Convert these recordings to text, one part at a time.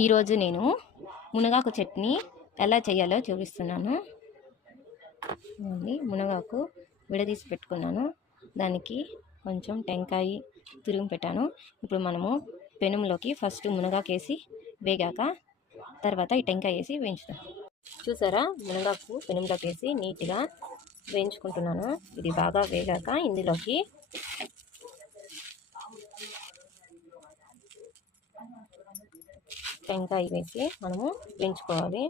ఈరోజు నేను మునగాకు చట్నీ ఎలా చేయాలో చూపిస్తున్నాను. మునగాకు విడదీసి పెట్టుకున్నాను. దానికి కొంచెం టెంకాయ తురిమి పెట్టాను. ఇప్పుడు మనము పెనంలోకి ఫస్ట్ మునగాకు వేసి వేగాక తర్వాత ఈ టెంకాయ వేసి వేయించుతాం. చూసారా, మునగాకు పెనంలోకి వేసి నీట్గా వేయించుకుంటున్నాను. ఇది బాగా వేగాక ఇందులోకి టెంకాయ వేసి మనము వేయించుకోవాలి.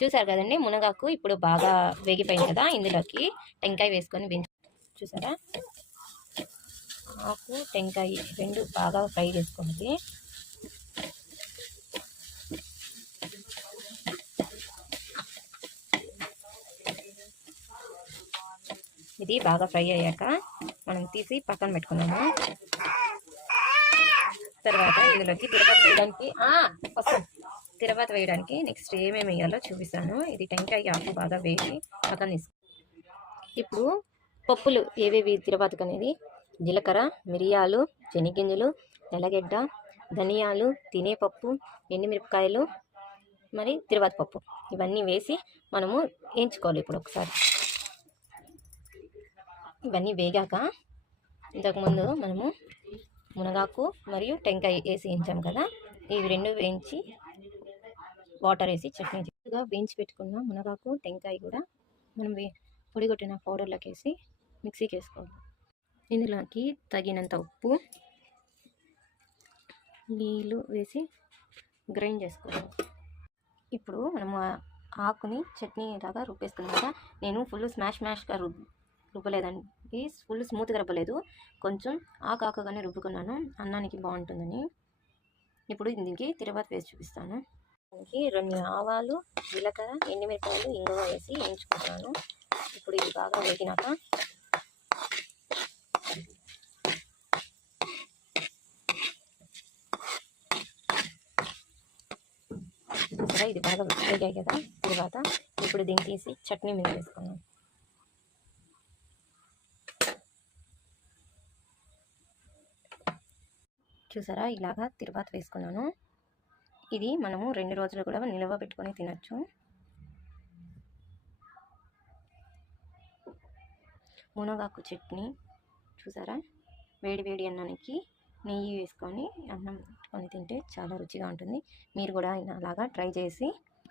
చూసారు కదండి, మునగాకు ఇప్పుడు బాగా వేగిపోయింది కదా, ఇందులోకి టెంకాయ వేసుకొని చూసారా, ఆకు టెంకాయ రెండు బాగా ఫ్రై చేసుకోండి. ఇది బాగా ఫ్రై అయ్యాక మనం తీసి పక్కన పెట్టుకున్నాము. తర్వాత ఇందులోకి తిరువాత వేయడానికి నెక్స్ట్ ఏమేమి వేయాలో చూపిస్తాను. ఇది టెంకాయ ఆకు బాగా వేసి పక్కన తీసుకు. ఇప్పుడు పప్పులు ఏవేవి తిరువాతకు అనేది: జీలకర్ర, మిరియాలు, శనగింజలు, తెల్లగడ్డ, ధనియాలు, తినేపప్పు, ఎండుమిరపకాయలు, మరి తిరువాత పప్పు, ఇవన్నీ వేసి మనము వేయించుకోవాలి. ఇప్పుడు ఒకసారి ఇవన్నీ వేగాక ఇంతకుముందు మనము మునగాకు మరియు టెంకాయ వేసి వేయించాము కదా, ఇవి రెండు వేయించి వాటర్ వేసి చట్నీగా వేయించి పెట్టుకున్న మునగాకు టెంకాయ కూడా మనం పొడిగొట్టిన పౌడర్లోకి వేసి మిక్సీకి వేసుకోవాలి. ఇందులోకి తగినంత ఉప్పు, నీళ్ళు వేసి గ్రైండ్ చేసుకోవాలి. ఇప్పుడు మనము ఆకుని చట్నీ లాగా రుబ్బేసుకున్నాం కదా, నేను ఫుల్ స్మాష్గా రుబ్బలేదండి, ఫుల్ స్మూత్గా రుబ్బలేదు, కొంచెం ఆకుగానే రుబ్బుకున్నాను, అన్నానికి బాగుంటుందని. ఇప్పుడు దీనికి తిరువాత వేసి చూపిస్తాను. దానికి 2 ఆవాలు, జీలకర్ర, ఎండుమిరపకాయలు, ఇంగువ వేసి వేయించుకుంటాను. ఇప్పుడు ఇది బాగా వేగినాక ఇది బాగా వేగాయి కదా, తర్వాత ఇప్పుడు దీన్ని తీసి చట్నీ మీద వేసుకున్నాను. చూసారా, ఇలాగా తిరువాత వేసుకున్నాను. ఇది మనము 2 రోజులు కూడా నిల్వ పెట్టుకొని తినచ్చు. మునగాకు చట్నీ చూసారా, వేడి అన్నానికి నెయ్యి వేసుకొని అన్నం పెట్టుకొని తింటే చాలా రుచిగా ఉంటుంది. మీరు కూడా అలాగా ట్రై చేసి